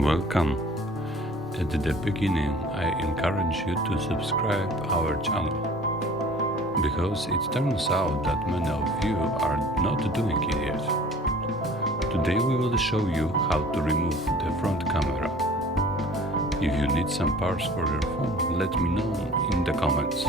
Welcome. At the beginning, I encourage you to subscribe our channel, because it turns out that many of you are not doing it yet. Today we will show you how to remove the front camera. If you need some parts for your phone, let me know in the comments.